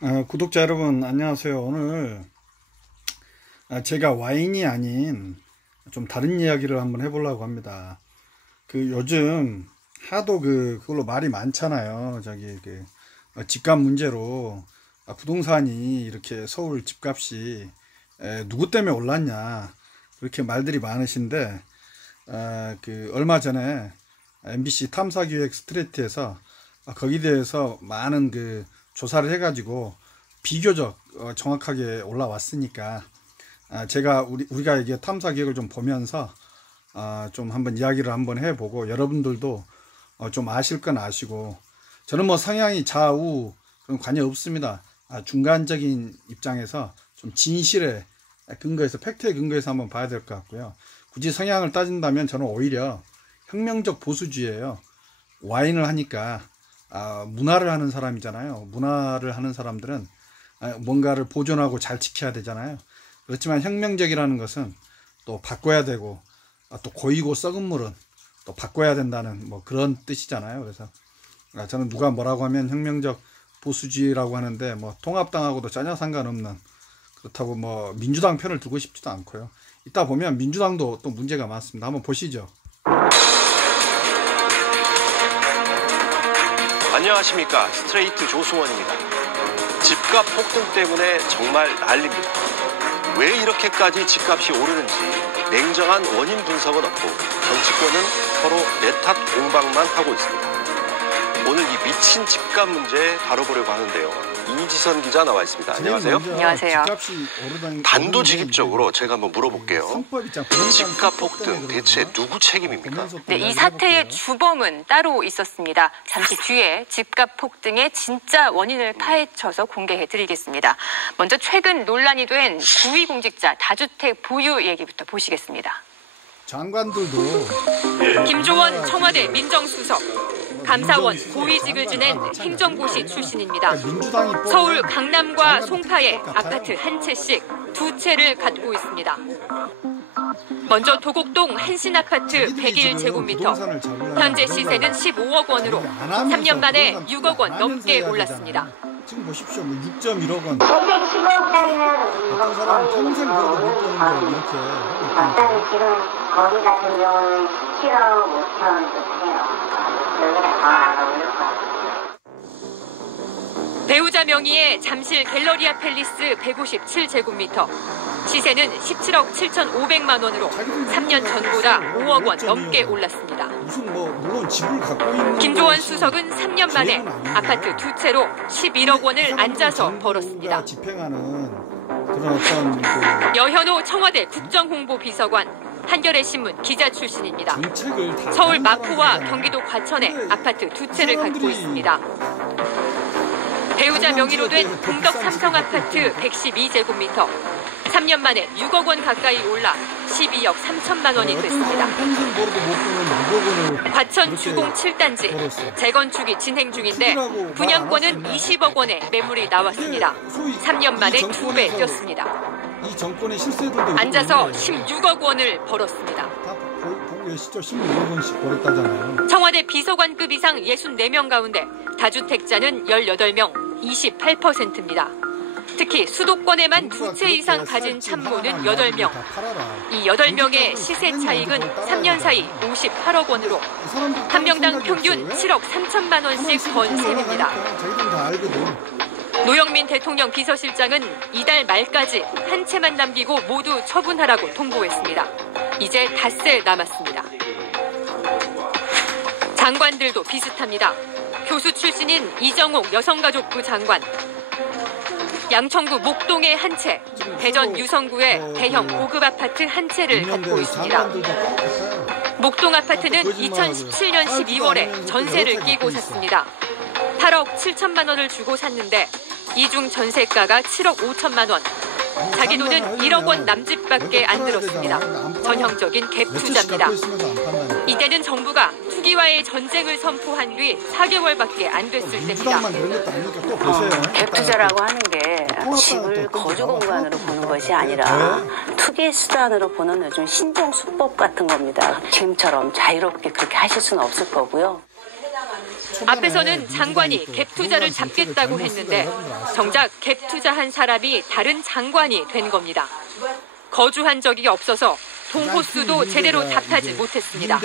구독자 여러분 안녕하세요. 오늘 제가 와인이 아닌 좀 다른 이야기를 한번 해보려고 합니다. 요즘 하도 그걸로 말이 많잖아요. 집값 문제로 부동산이 이렇게 서울 집값이 누구 때문에 올랐냐 그렇게 말들이 많으신데 얼마 전에 MBC 탐사기획 스트레이트에서 거기에 대해서 많은 조사를 해가지고 비교적 정확하게 올라왔으니까 제가 우리가 이게 탐사 기획을 좀 보면서 좀 한번 이야기를 한번 해보고 여러분들도 좀 아실 건 아시고, 저는 뭐 성향이 좌우 그런 관여 없습니다. 중간적인 입장에서 좀 진실에 근거해서 팩트에 근거해서 한번 봐야 될 것 같고요. 굳이 성향을 따진다면 저는 오히려 혁명적 보수주의예요. 와인을 하니까 문화를 하는 사람이잖아요. 문화를 하는 사람들은 뭔가를 보존하고 잘 지켜야 되잖아요. 그렇지만 혁명적이라는 것은 또 바꿔야 되고, 또 고이고 썩은 물은 또 바꿔야 된다는 뭐 그런 뜻이잖아요. 그래서 저는 누가 뭐라고 하면 혁명적 보수주의라고 하는데 뭐 통합당하고도 전혀 상관없는, 그렇다고 뭐 민주당 편을 들고 싶지도 않고요. 이따 보면 민주당도 또 문제가 많습니다. 한번 보시죠. 안녕하십니까, 스트레이트 조승원입니다. 집값 폭등 때문에 정말 난립니다. 왜 이렇게까지 집값이 오르는지 냉정한 원인 분석은 없고 정치권은 서로 내 탓 공방만 하고 있습니다. 오늘 이 미친 집값 문제 다뤄보려고 하는데요. 이지선 기자 나와 있습니다. 안녕하세요. 안녕하세요. 단도직입적으로 제가 한번 물어볼게요. 집값 폭등 대체 누구 책임입니까? 네, 이 사태의 주범은 따로 있었습니다. 잠시 뒤에 집값 폭등의 진짜 원인을 파헤쳐서 공개해드리겠습니다. 먼저 최근 논란이 된 고위공직자 다주택 보유 얘기부터 보시겠습니다. 장관들도 김조원 청와대 민정수석, 감사원 고위직을 지낸 행정고시 출신입니다. 서울 강남과 송파에 아파트 한 채씩 두 채를 갖고 있습니다. 먼저 도곡동 한신아파트 101제곱미터, 현재 시세는 15억 원으로 3년 만에 6억 원 넘게 올랐습니다. 지금 보십시오. 6.1억 원. 어떤 사람은 평생 벌어도 못 버는 거 이렇게 하고 지금 거기 같은 경우는 7억 5천 돼요. 여기는 더 올릴 것 같아요. 배우자 명의의 잠실 갤러리아 팰리스 157제곱미터, 시세는 17억 7,500만 원으로 3년 전보다 5억 원 넘게 올랐습니다. 물론 집을 갖고 있는 김조원 수석은 3년 만에 아파트 두 채로 11억 원을 앉아서 벌었습니다. 집행하는 그런 어떤 여현호 청와대 국정홍보비서관, 한겨레신문 기자 출신입니다. 서울 마포와 경기도 과천에 아파트 두 채를 갖고 있습니다. 배우자 명의로 된 공덕 삼성 아파트 112제곱미터, 3년 만에 6억 원 가까이 올라 12억 3천만 원이 됐습니다. 과천 주공 7단지 재건축이 진행 중인데 분양권은 20억 원에 매물이 나왔습니다. 3년 만에 2배 뛰었습니다. 앉아서 16억 원을 벌었습니다. 시죠. 16억 원씩 벌었다잖아요. 청와대 비서관급 이상 64명 가운데 다주택자는 18명, 28%입니다. 특히 수도권에만 두 채 이상 가진 참모는 8명. 이 8명의 시세 차익은 3년 사이 58억 원으로 한 명당 평균 7억 3천만 원씩 번 셈입니다. 노영민 대통령 비서실장은 이달 말까지 한 채만 남기고 모두 처분하라고 통보했습니다. 이제 닷새 남았습니다. 장관들도 비슷합니다. 교수 출신인 이정옥 여성가족부 장관, 양천구 목동의 한 채, 대전 유성구의 대형 고급 아파트 한 채를 갖고 있습니다. 목동 아파트는 2017년 12월에 전세를 끼고 샀습니다. 8억 7천만 원을 주고 샀는데 이중 전세가가 7억 5천만 원. 자기 돈은 1억 원 남짓밖에 안 들었습니다. 전형적인 갭 투자입니다. 이때는 정부가 투기와의 전쟁을 선포한 뒤 4개월밖에 안 됐을 때입니다. 갭 투자라고 하는 게 집을 거주 공간으로 보는 것이 아니라 투기 수단으로 보는 요즘 신종 수법 같은 겁니다. 지금처럼 자유롭게 그렇게 하실 수는 없을 거고요. 앞에서는 장관이 갭 투자를 잡겠다고 했는데 정작 갭 투자한 사람이 다른 장관이 된 겁니다. 거주한 적이 없어서 동호수도 제대로 답하지 못했습니다.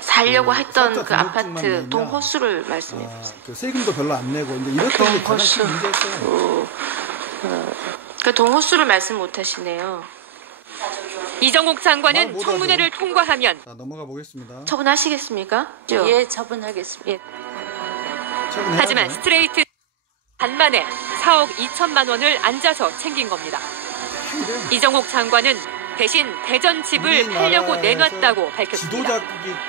살려고 했던 그 아파트 동호수를 말씀해 주세요. 그 세금도 별로 안 내고 이제 이렇게 동호수. 그 동호수를 말씀 못 하시네요. 이정옥 장관은 청문회를 통과하면 자, 넘어가 보겠습니다. 처분하시겠습니까? 예, 처분하겠습니다. 예. 하지만 스트레이트 간만에 4억 2천만 원을 앉아서 챙긴 겁니다. 이정옥 장관은 대신 대전 집을 팔려고 내놨다고 밝혔습니다.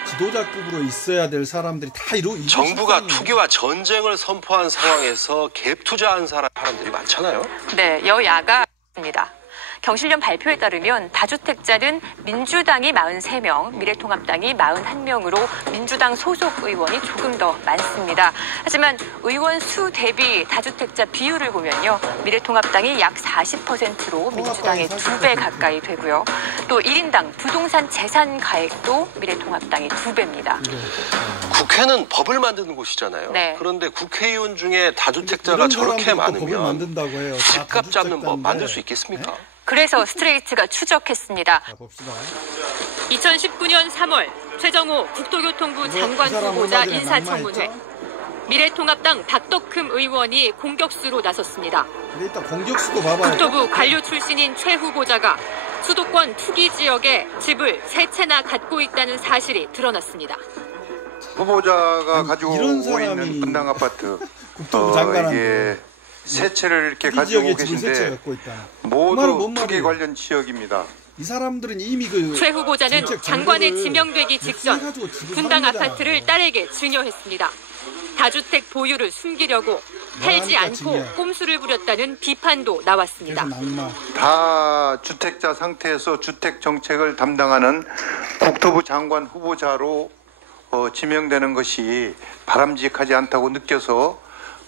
지도자급으로 있어야 될 사람들이 다 정부가 투기와 전쟁을 선포한 상황에서 갭 투자한 사람들이 많잖아요. 네, 여야가 있습니다. 경실련 발표에 따르면 다주택자는 민주당이 43명, 미래통합당이 41명으로 민주당 소속 의원이 조금 더 많습니다. 하지만 의원 수 대비 다주택자 비율을 보면요. 미래통합당이 약 40%로 민주당의 2배 가까이 되고요. 또 1인당 부동산 재산 가액도 미래통합당이 2배입니다. 국회는 법을 만드는 곳이잖아요. 네. 그런데 국회의원 중에 다주택자가 저렇게 많으면 집값 잡는 법 만들 수 있겠습니까? 네? 그래서 스트레이트가 추적했습니다. 2019년 3월 최정호 국토교통부 장관 후보자 인사청문회. 미래통합당 박덕흠 의원이 공격수로 나섰습니다. 국토부 관료 출신인 최 후보자가 수도권 투기 지역에 집을 3채나 갖고 있다는 사실이 드러났습니다. 후보자가 가지고 있는 분당 아파트 국토부 장관한테 세 채를 이렇게 가지고 계신데 모두 투기 관련 지역입니다. 이 사람들은 이미 최 후보자는 장관에 지명되기 직전 분당 아파트를 딸에게 증여했습니다. 다주택 보유를 숨기려고 팔지 않고 꼼수를 부렸다는 비판도 나왔습니다. 다주택자 상태에서 주택 정책을 담당하는 국토부 장관 후보자로 지명되는 것이 바람직하지 않다고 느껴서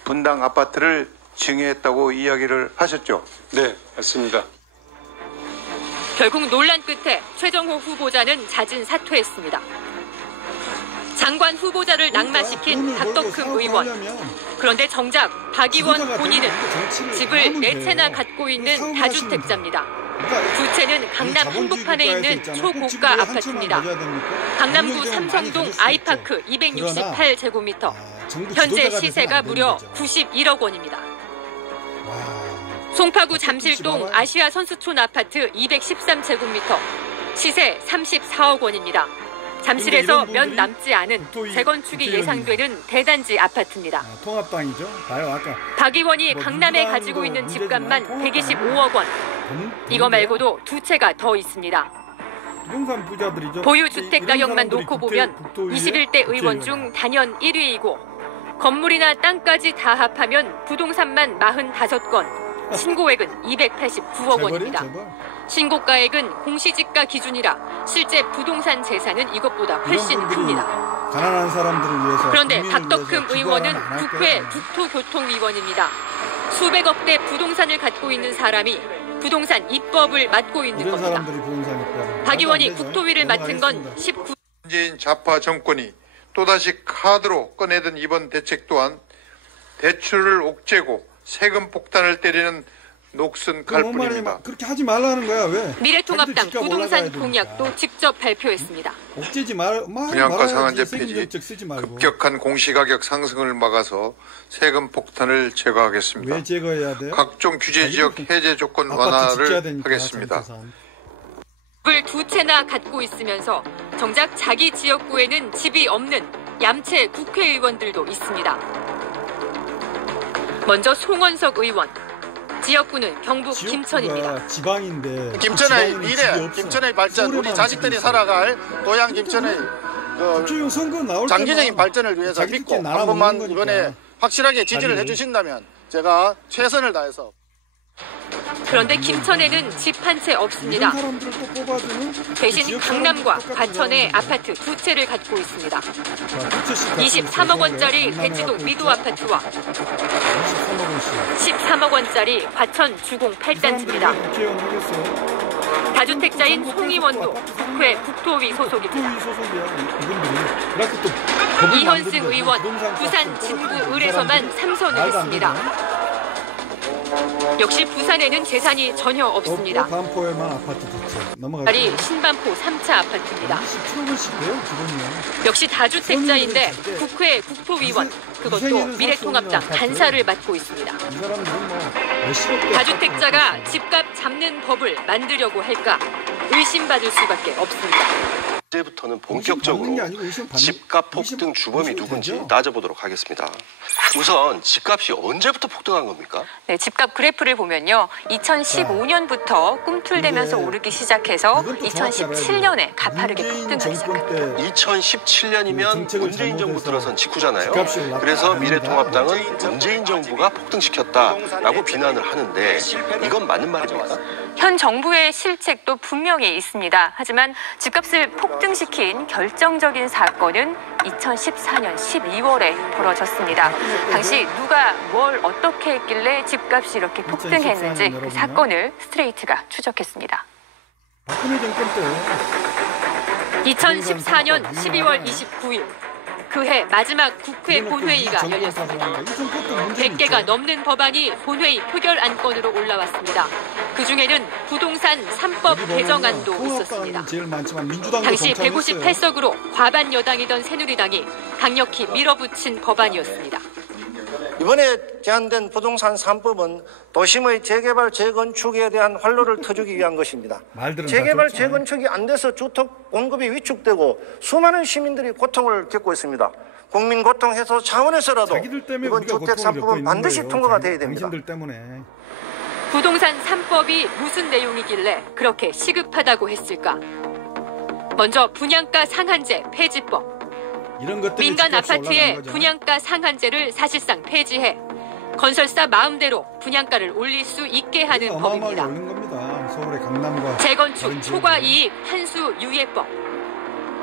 분당 아파트를 증여했다고 이야기를 하셨죠? 네, 맞습니다. 결국 논란 끝에 최정호 후보자는 잦은 사퇴했습니다. 장관 후보자를 낙마시킨 박덕흠 의원. 그런데 정작 박 의원 본인은 집을 4채나 갖고 있는 다주택자입니다. 2채는 강남 한복판에 있는 초고가 아파트입니다. 강남구 삼성동 아이파크 268제곱미터. 현재 시세가 무려 91억 원입니다. 송파구 잠실동 아시아 선수촌 아파트 213제곱미터. 시세 34억 원입니다. 잠실에서 몇 남지 않은 재건축이 예상되는 대단지 아파트입니다. 통합당이죠. 봐요, 아까. 박 의원이 강남에 가지고 있는 집값만 125억 원. 이거 말고도 2채가 더 있습니다. 부동산 부자들이죠. 보유 주택 가격만 놓고 보면 21대 의원 중 단연 1위이고 건물이나 땅까지 다 합하면 부동산만 45건. 신고액은 289억 원입니다. 신고가액은 공시지가 기준이라 실제 부동산 재산은 이것보다 훨씬 큽니다. 가난한 사람들을 위해서. 그런데 박덕흠 의원은 국회 국토교통위원입니다. 수백억대 부동산을 갖고 있는 사람이 부동산 입법을 맡고 있는 겁니다. 박 의원이 국토위를 맡은 건 19년. 문재인 좌파 정권이 또다시 카드로 꺼내든 이번 대책 또한 대출을 옥죄고 세금 폭탄을 때리는 녹슨 칼뿐입니다. 그렇게 하지 말라는 거야. 왜? 미래통합당 부동산 공약도 직접 발표했습니다. 옥죄지 말. 분양가 상한제 폐지, 급격한 공시가격 상승을 막아서 세금 폭탄을 제거하겠습니다. 왜 제거해야 돼? 각종 규제 지역 해제 조건 완화를 하겠습니다. 집을 2채나 갖고 있으면서 정작 자기 지역구에는 집이 없는 얌체 국회의원들도 있습니다. 먼저 송원석 의원. 지역구는 경북 김천입니다. 지방인데. 김천의 미래, 김천의 발전, 우리 자식들이 살아갈 고향 김천의 장기적인 발전을 위해서 믿고 한 번만 이번에 확실하게 지지를 해주신다면 제가 최선을 다해서. 그런데 김천에는 집 한 채 없습니다. 대신 강남과 과천에 아파트 2채를 갖고 있습니다. 23억 원짜리 대치동 미도 아파트와 13억 원짜리 과천 주공 8단지입니다. 다주택자인 송 의원도 국회 국토위 소속입니다. 이현승 의원 부산 진구을에서만 3선을 했습니다. 역시 부산에는 재산이 전혀 없습니다. 반포에만 아파트 두채. 자리 신반포 3차 아파트입니다. 역시 다주택자인데 국회 국토위원, 그것도 미래통합당 간사를 맡고 있습니다. 다주택자가 집값 잡는 법을 만들려고 할까 의심받을 수밖에 없습니다. 이제부터는 본격적으로 집값 폭등 주범이 누군지 따져보도록 하겠습니다. 우선 집값이 언제부터 폭등한 겁니까? 네, 집값 그래프를 보면요. 2015년부터 꿈틀대면서 오르기 시작해서 2017년에 가파르게 폭등하기 시작합니다. 2017년이면 문재인 정부 들어선 직후잖아요. 그래서 미래통합당은 문재인 정부가 폭등시켰다라고 비난을 하는데 이건 맞는 말입니까? 현 정부의 실책도 분명히 있습니다. 하지만 집값을 폭등시킨 결정적인 사건은 2014년 12월에 벌어졌습니다. 당시 누가 뭘 어떻게 했길래 집값이 이렇게 폭등했는지 그 사건을 스트레이트가 추적했습니다. 2014년 12월 29일 그해 마지막 국회 본회의가 열렸습니다. 100개가 넘는 법안이 본회의 표결 안건으로 올라왔습니다. 그중에는 부동산 3법 개정안도 있었습니다. 당시 158석으로 과반 여당이던 새누리당이 강력히 밀어붙인 법안이었습니다. 이번에 제안된 부동산 3법은 도심의 재개발, 재건축에 대한 활로를 터주기 위한 것입니다. 재개발, 재건축이 안 돼서 주택 공급이 위축되고 수많은 시민들이 고통을 겪고 있습니다. 국민 고통 해소 차원에서라도 이번 주택 3법은 반드시 통과가 돼야 됩니다. 부동산 3법이 무슨 내용이길래 그렇게 시급하다고 했을까? 먼저 분양가 상한제 폐지법. 민간 아파트의 분양가 상한제를 사실상 폐지해 건설사 마음대로 분양가를 올릴 수 있게 하는 법입니다. 재건축 초과이익 환수 유예법.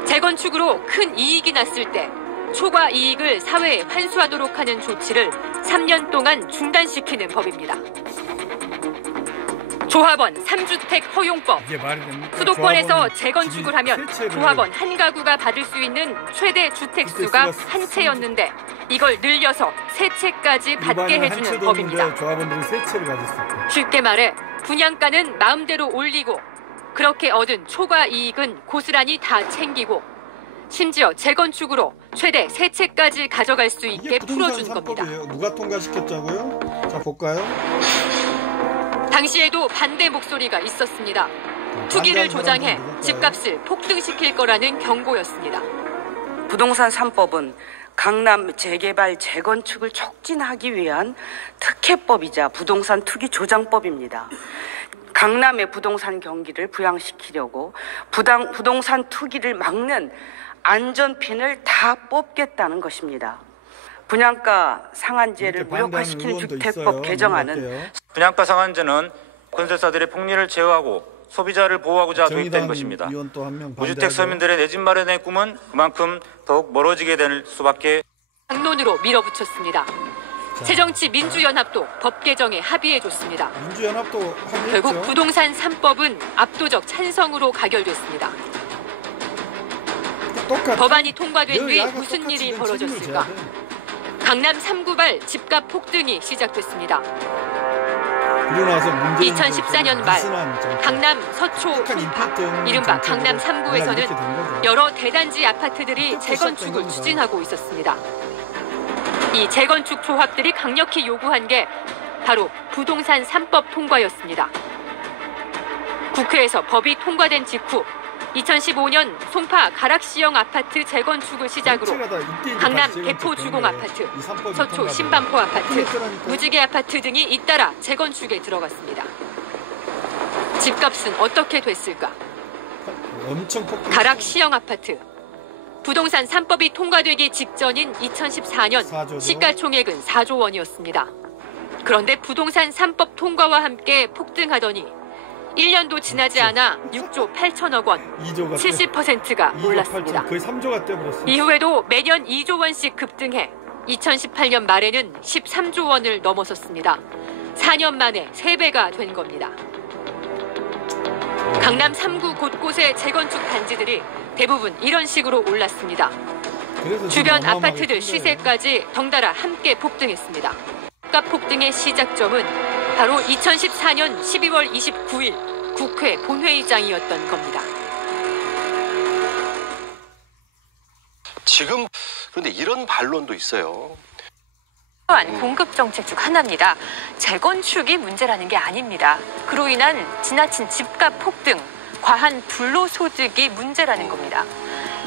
재건축으로 큰 이익이 났을 때 초과이익을 사회에 환수하도록 하는 조치를 3년 동안 중단시키는 법입니다. 조합원 3주택 허용법. 수도권에서 재건축을 하면 조합원 한 가구가 받을 수 있는 최대 주택수가 한 채였는데 이걸 늘려서 세 채까지 받게 해주는 법입니다. 쉽게 말해 분양가는 마음대로 올리고 그렇게 얻은 초과 이익은 고스란히 다 챙기고 심지어 재건축으로 최대 세 채까지 가져갈 수 있게 풀어준 겁니다. 누가 통과시켰자고요? 자 볼까요? 당시에도 반대 목소리가 있었습니다. 투기를 조장해 집값을 폭등시킬 거라는 경고였습니다. 부동산 3법은 강남 재개발, 재건축을 촉진하기 위한 특혜법이자 부동산 투기 조장법입니다. 강남의 부동산 경기를 부양시키려고 부동산 투기를 막는 안전핀을 다 뽑겠다는 것입니다. 분양가 상한제를 무력화시키는 주택법 개정안은 분양가 상한제는 건설사들의 폭리를 제어하고 소비자를 보호하고자 도입된 것입니다. 무주택 서민들의 내 집 마련의 꿈은 그만큼 더욱 멀어지게 될 수밖에. 당론으로 밀어붙였습니다. 새정치민주연합도 법 개정에 합의해줬습니다. 결국 부동산 3법은 압도적 찬성으로 가결됐습니다. 법안이 통과된 뒤 무슨 일이 벌어졌을까? 강남 3구발 집값 폭등이 시작됐습니다. 2014년 말 강남 서초, 송파, 이른바 강남 3구에서는 여러 대단지 아파트들이 재건축을 추진하고 있었습니다. 이 재건축 조합들이 강력히 요구한 게 바로 부동산 3법 통과였습니다. 국회에서 법이 통과된 직후 2015년 송파 가락시형 아파트 재건축을 시작으로 강남 대포 주공 아파트, 서초 신반포 아파트, 무지개 아파트 등이 잇따라 재건축에 들어갔습니다. 집값은 어떻게 됐을까? 가락시형 아파트. 부동산 3법이 통과되기 직전인 2014년 시가총액은 4조 원이었습니다. 그런데 부동산 3법 통과와 함께 폭등하더니 1년도 지나지 않아 6조 8천억 원, 70%가 올랐습니다. 거의 3조가 떼버렸습니다. 이후에도 매년 2조 원씩 급등해 2018년 말에는 13조 원을 넘어섰습니다. 4년 만에 3배가 된 겁니다. 강남 3구 곳곳의 재건축 단지들이 대부분 이런 식으로 올랐습니다. 주변 아파트들 시세까지 덩달아 함께 폭등했습니다. 집값 폭등의 시작점은 바로 2014년 12월 29일 국회 본회의장이었던 겁니다. 지금 그런데 이런 반론도 있어요. 또한 공급 정책 중 하나입니다. 재건축이 문제라는 게 아닙니다. 그로 인한 지나친 집값 폭등, 과한 불로소득이 문제라는 겁니다.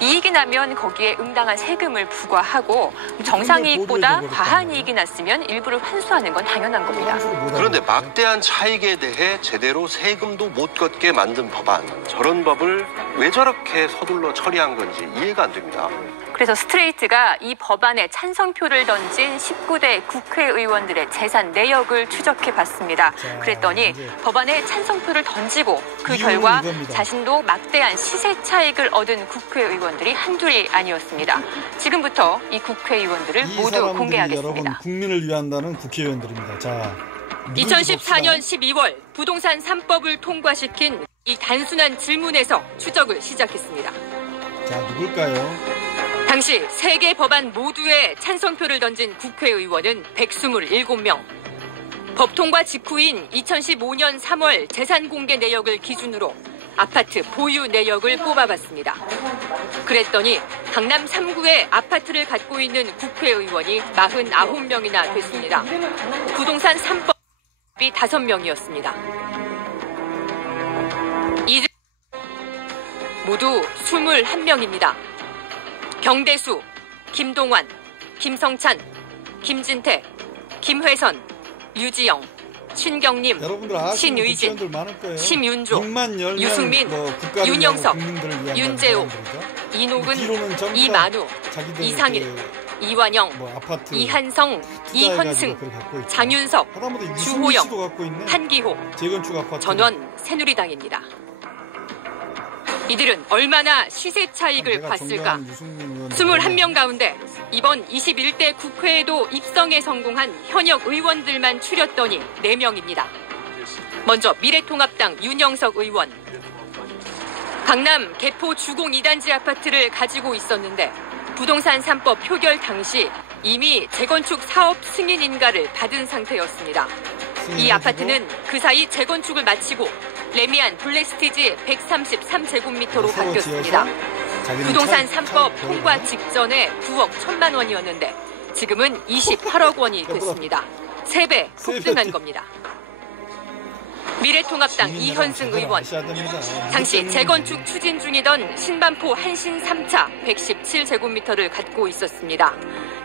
이익이 나면 거기에 응당한 세금을 부과하고 정상이익보다 과한 이익이 났으면 일부를 환수하는 건 당연한 겁니다. 그런데 막대한 차익에 대해 제대로 세금도 못 걷게 만든 법안, 저런 법을 왜 저렇게 서둘러 처리한 건지 이해가 안 됩니다. 그래서 스트레이트가 이 법안에 찬성표를 던진 19대 국회의원들의 재산 내역을 추적해봤습니다. 그랬더니 법안에 찬성표를 던지고 그 결과 자신도 막대한 시세 차익을 얻은 국회의원들이 한둘이 아니었습니다. 지금부터 이 국회의원들을 모두 공개하겠습니다. 여러분, 국민을 위한다는 국회의원들입니다. 자, 2014년 12월 부동산 3법을 통과시킨 이 단순한 질문에서 추적을 시작했습니다. 자, 누굴까요? 당시 3개 법안 모두에 찬성표를 던진 국회의원은 127명. 법 통과 직후인 2015년 3월 재산 공개 내역을 기준으로 아파트 보유 내역을 뽑아봤습니다. 그랬더니 강남 3구에 아파트를 갖고 있는 국회의원이 49명이나 됐습니다. 부동산 3법이 5명이었습니다. 이들 모두 21명입니다. 경대수, 김동완, 김성찬, 김진태, 김회선, 유지영, 신경림, 신의진, 심윤조, 유승민, 윤영석, 윤재호, 이노근, 이만우, 이상일, 이완영, 이한성, 이현승, 장윤석, 주호영, 한기호, 전원 새누리당입니다. 이들은 얼마나 시세 차익을 봤을까? 21명 가운데 이번 21대 국회에도 입성에 성공한 현역 의원들만 추렸더니 4명입니다. 먼저 미래통합당 윤영석 의원. 강남 개포 주공 2단지 아파트를 가지고 있었는데 부동산 3법 표결 당시 이미 재건축 사업 승인 인가를 받은 상태였습니다. 이 아파트는 그 사이 재건축을 마치고 레미안 블랙스티지 133제곱미터로 바뀌었습니다. 부동산 3법 통과 직전에 9억 1천만 원이었는데 지금은 28억 원이 됐습니다. 3배 폭등한 겁니다. 미래통합당 이현승 의원. 당시 재건축 추진 중이던 신반포 한신 3차 117제곱미터를 갖고 있었습니다.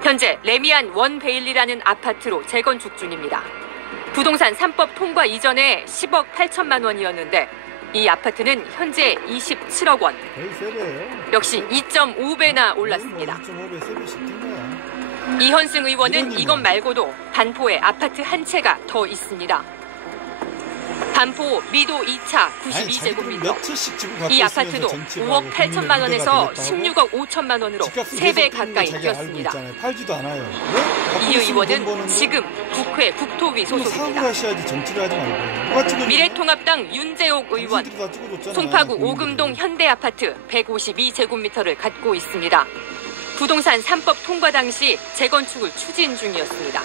현재 레미안 원베일리라는 아파트로 재건축 중입니다. 부동산 3법 통과 이전에 10억 8천만 원이었는데 이 아파트는 현재 27억 원. 역시 2.5배나 올랐습니다. 이현승 의원은 이것 말고도 반포에 아파트 한 채가 더 있습니다. 반포 미도 2차 92제곱미터. 이 아파트도 5억 8천만 원에서 16억 5천만 원으로 3배 가까이 뛰었습니다. 팔지도 않아요. 이 의원은 지금 국회 국토위 소속입니다. 미래통합당 윤재옥 의원. 송파구 오금동 현대아파트 152제곱미터를 갖고 있습니다. 부동산 3법 통과 당시 재건축을 추진 중이었습니다.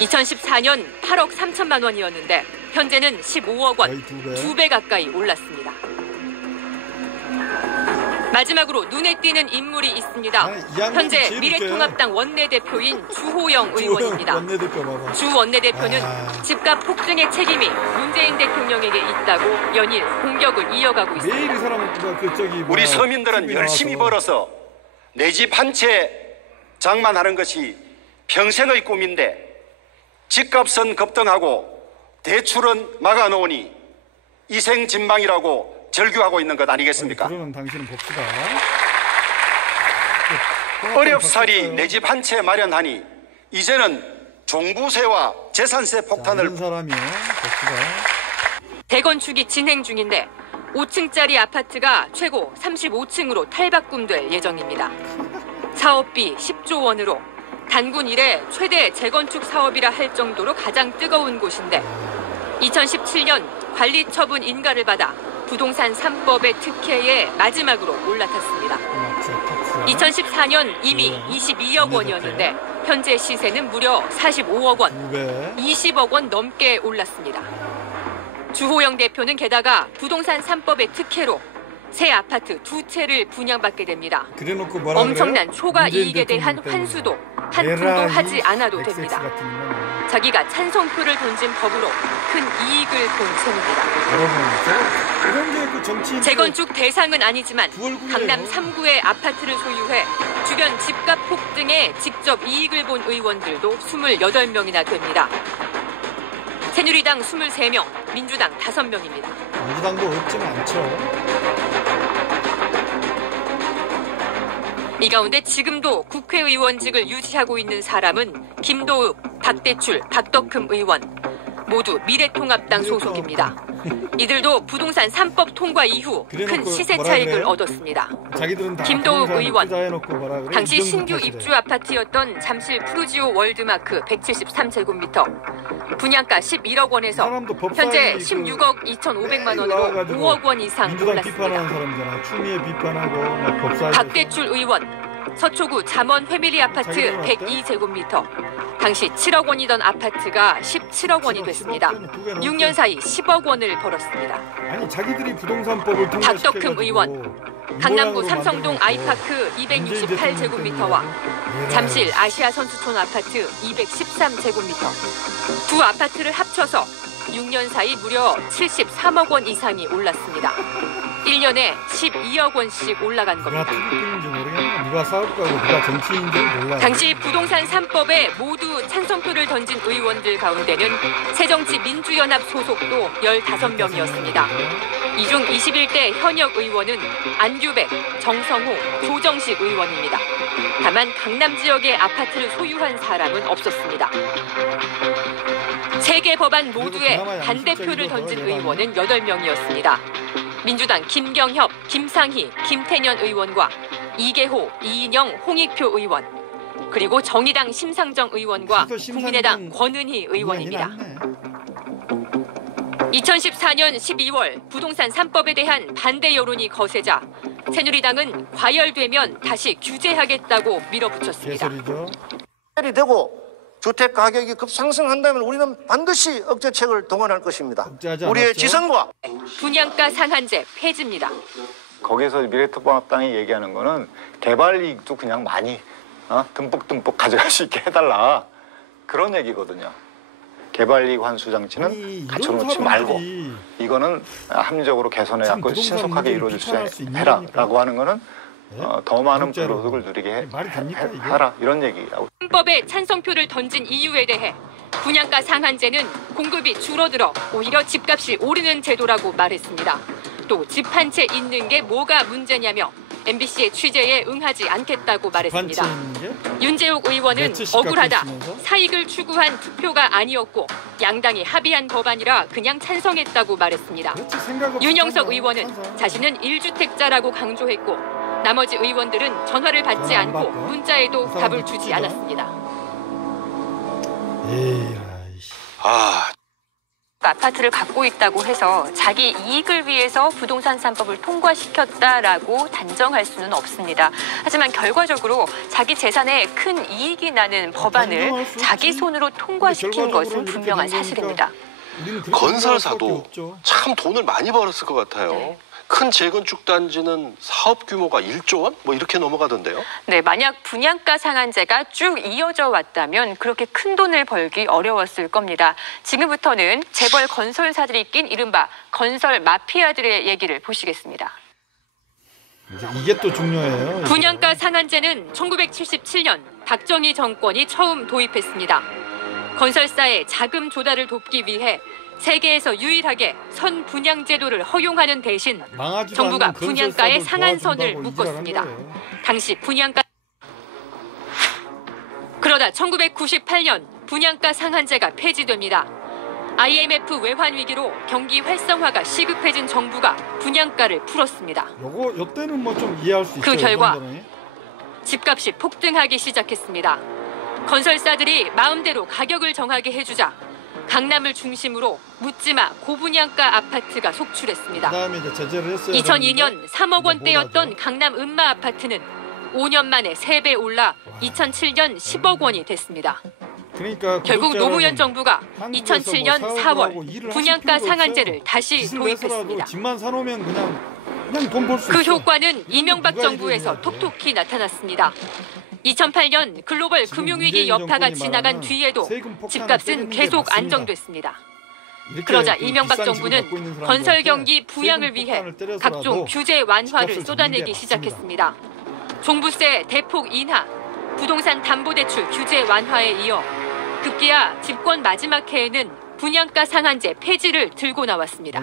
2014년 8억 3천만 원이었는데 현재는 15억 원, 2배 가까이 올랐습니다. 마지막으로 눈에 띄는 인물이 있습니다. 현재 미래통합당 원내대표인 주호영 의원입니다. 주 원내대표는 집값 폭등의 책임이 문재인 대통령에게 있다고 연일 공격을 이어가고 있습니다. 우리 서민들은 열심히 벌어서 내 집 한 채 장만하는 것이 평생의 꿈인데 집값은 급등하고 대출은 막아놓으니 이생진망이라고 절규하고 있는 것 아니겠습니까? 그러면 당신은 봅시다. 어렵사리 내 집 한 채 마련하니 이제는 종부세와 재산세 폭탄을 사람이요. 재건축이 진행 중인데 5층짜리 아파트가 최고 35층으로 탈바꿈될 예정입니다. 사업비 10조 원으로 단군 이래 최대 재건축 사업이라 할 정도로 가장 뜨거운 곳인데 2017년 관리처분 인가를 받아 부동산 3법의 특혜에 마지막으로 올라탔습니다. 2014년 이미 22억 원이었는데 현재 시세는 무려 45억 원, 20억 원 넘게 올랐습니다. 주호영 대표는 게다가 부동산 3법의 특혜로 새 아파트 2채를 분양받게 됩니다. 엄청난 초과 이익에 대한 환수도 한 푼도 하지 않아도 됩니다. 자기가 찬성표를 던진 법으로 큰 이익을 본 셈입니다. 재건축 대상은 아니지만 강남 3구의 아파트를 소유해 주변 집값 폭등에 직접 이익을 본 의원들도 28명이나 됩니다. 새누리당 23명, 민주당 5명입니다. 민주당도 없지는 않죠. 이 가운데 지금도 국회의원직을 유지하고 있는 사람은 김도읍, 박대출, 박덕흠 의원 모두 미래통합당 소속입니다. 이들도 부동산 3법 통과 이후 큰 시세 차익을 얻었습니다. 김도읍 의원, 당시 신규 입주 아파트였던 잠실 푸르지오 월드마크 173제곱미터 분양가 11억 원에서 현재 16억 2,500만 원으로 5억 원 이상 올랐습니다. 박대출 의원, 서초구 잠원 회밀리 아파트 102제곱미터 당시 7억 원이던 아파트가 17억 원이 됐습니다. 6년 사이 10억 원을 벌었습니다. 박덕흠 의원, 강남구 삼성동 아이파크 268제곱미터와 잠실 아시아 선수촌 아파트 213제곱미터 두 아파트를 합쳐서 6년 사이 무려 73억 원 이상이 올랐습니다. 1년에 12억 원씩 올라간 겁니다. 누가 사업가고 누가 정치인지 몰라요. 당시 부동산 3법에 모두 찬성표를 던진 의원들 가운데는 새정치민주연합 소속도 15명이었습니다. 이 중 21대 현역 의원은 안규백, 정성호, 조정식 의원입니다. 다만 강남 지역의 아파트를 소유한 사람은 없었습니다. 3개 법안 모두에 반대표를 던진 의원은 8명이었습니다. 민주당 김경협, 김상희, 김태년 의원과 이계호, 이인영, 홍익표 의원, 그리고 정의당 심상정 의원과 국민의당 권은희 의원입니다. 2014년 12월 부동산 3법에 대한 반대 여론이 거세자 새누리당은 과열되면 다시 규제하겠다고 밀어붙였습니다. 되고 주택 가격이 급상승한다면 우리는 반드시 억제책을 동원할 것입니다. 우리의 지성과 분양가 상한제 폐지입니다. 거기서 미래통합당이 얘기하는 거는 개발 이익도 그냥 많이 듬뿍듬뿍 가져갈 수 있게 해달라 그런 얘기거든요. 개발 이익 환수 장치는 갖춰놓지 말고 이거는 합리적으로 개선해갖고 신속하게 이루어질 수 해라라고 하는 거는 더 많은 불로소득을 누리게 하라 이런 얘기하고. 헌법에 찬성표를 던진 이유에 대해 분양가 상한제는 공급이 줄어들어 오히려 집값이 오르는 제도라고 말했습니다. 또 집 한 채 있는 게 뭐가 문제냐며 MBC의 취재에 응하지 않겠다고 말했습니다. 윤재욱 의원은 억울하다. 사익을 추구한 투표가 아니었고 양당이 합의한 법안이라 그냥 찬성했다고 말했습니다. 윤영석 의원은 자신은 1주택자라고 강조했고 나머지 의원들은 전화를 받지 않고 문자에도 답을 주지 않았습니다. 아파트를 갖고 있다고 해서 자기 이익을 위해서 부동산 3법을 통과시켰다라고 단정할 수는 없습니다. 하지만 결과적으로 자기 재산에 큰 이익이 나는 법안을 자기 손으로 통과시킨 것은 분명한 사실입니다. 건설사도 참 돈을 많이 벌었을 것 같아요. 네. 큰 재건축 단지는 사업 규모가 1조 원? 뭐 이렇게 넘어가던데요? 네, 만약 분양가 상한제가 쭉 이어져 왔다면 그렇게 큰 돈을 벌기 어려웠을 겁니다. 지금부터는 재벌 건설사들이 낀 이른바 건설 마피아들의 얘기를 보시겠습니다. 이게 또 중요해요. 분양가 상한제는 1977년 박정희 정권이 처음 도입했습니다. 건설사의 자금 조달을 돕기 위해 세계에서 유일하게 선분양 제도를 허용하는 대신 정부가 분양가의 상한선을 묶었습니다. 당시 분양가 그러다 1998년 분양가 상한제가 폐지됩니다. IMF 외환 위기로 경기 활성화가 시급해진 정부가 분양가를 풀었습니다. 요때는 뭐 좀 이해할 수 있어요. 그 결과 집값이 폭등하기 시작했습니다. 건설사들이 마음대로 가격을 정하게 해주자 강남을 중심으로 묻지마 고분양가 아파트가 속출했습니다. 2002년 3억 원대였던 강남 음마 아파트는 5년 만에 3배 올라 2007년 10억 원이 됐습니다. 그러니까 결국 노무현 정부가 2007년 4월 분양가 상한제를 다시 도입했습니다. 집만 사놓으면 그냥 돈 벌 수 있어. 그 효과는 이명박 정부에서 톡톡히 나타났습니다. 2008년 글로벌 금융위기 여파가 지나간 뒤에도 집값은 계속 안정됐습니다. 그러자 이명박 정부는 건설 경기 부양을 위해 각종 규제 완화를 쏟아내기 시작했습니다. 종부세 대폭 인하, 부동산 담보대출 규제 완화에 이어 급기야 집권 마지막 해에는 분양가 상한제 폐지를 들고 나왔습니다.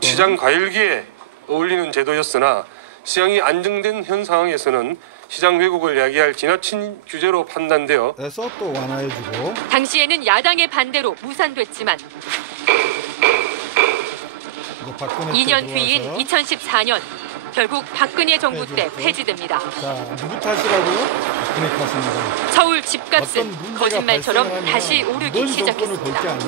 시장 과열기에 어울리는 제도였으나 시장이 안정된 현 상황에서는 시장 왜곡을 야기할 지나친 규제로 판단되어 또 완화해주고 당시에는 야당의 반대로 무산됐지만 2년 뒤인 2014년 결국 박근혜 정부 때 폐지됩니다. 자, 누구 탓이라고요? 박근혜 탓입니다. 서울 집값은 거짓말처럼 다시 오르기 시작했습니다.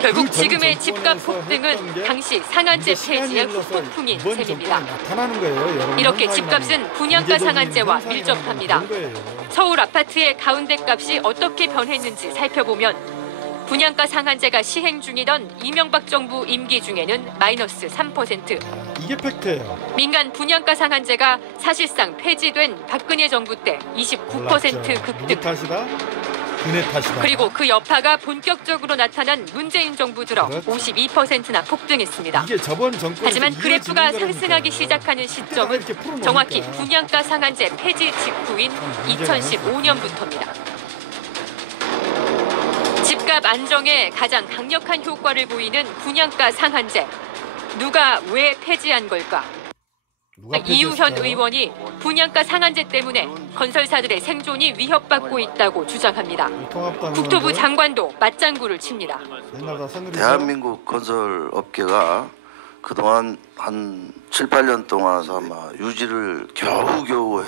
결국 지금의 집값 폭등은 당시 상한제 폐지의 후폭풍인 셈입니다. 이렇게 집값은 분양가 상한제와 밀접합니다. 서울 아파트의 가운데 값이 어떻게 변했는지 살펴보면 분양가 상한제가 시행 중이던 이명박 정부 임기 중에는 마이너스 3%. 이게 팩트예요. 민간 분양가 상한제가 사실상 폐지된 박근혜 정부 때 29% 급등. 누구 탓이다? 그네 탓이다. 그리고 그 여파가 본격적으로 나타난 문재인 정부 들어 52%나 폭등했습니다. 이게 저번 정권 하지만 그래프가 상승하기 시작하는 시점은 정확히 분양가 상한제 폐지 직후인 2015년부터입니다. 집값 안정에 가장 강력한 효과를 보이는 분양가 상한제. 누가 왜 폐지한 걸까? 이우현 의원이 분양가 상한제 때문에 건설사들의 생존이 위협받고 있다고 주장합니다. 국토부 장관도 맞장구를 칩니다. 대한민국 건설업계가 그동안 한 7, 8년 동안 아마 유지를 겨우겨우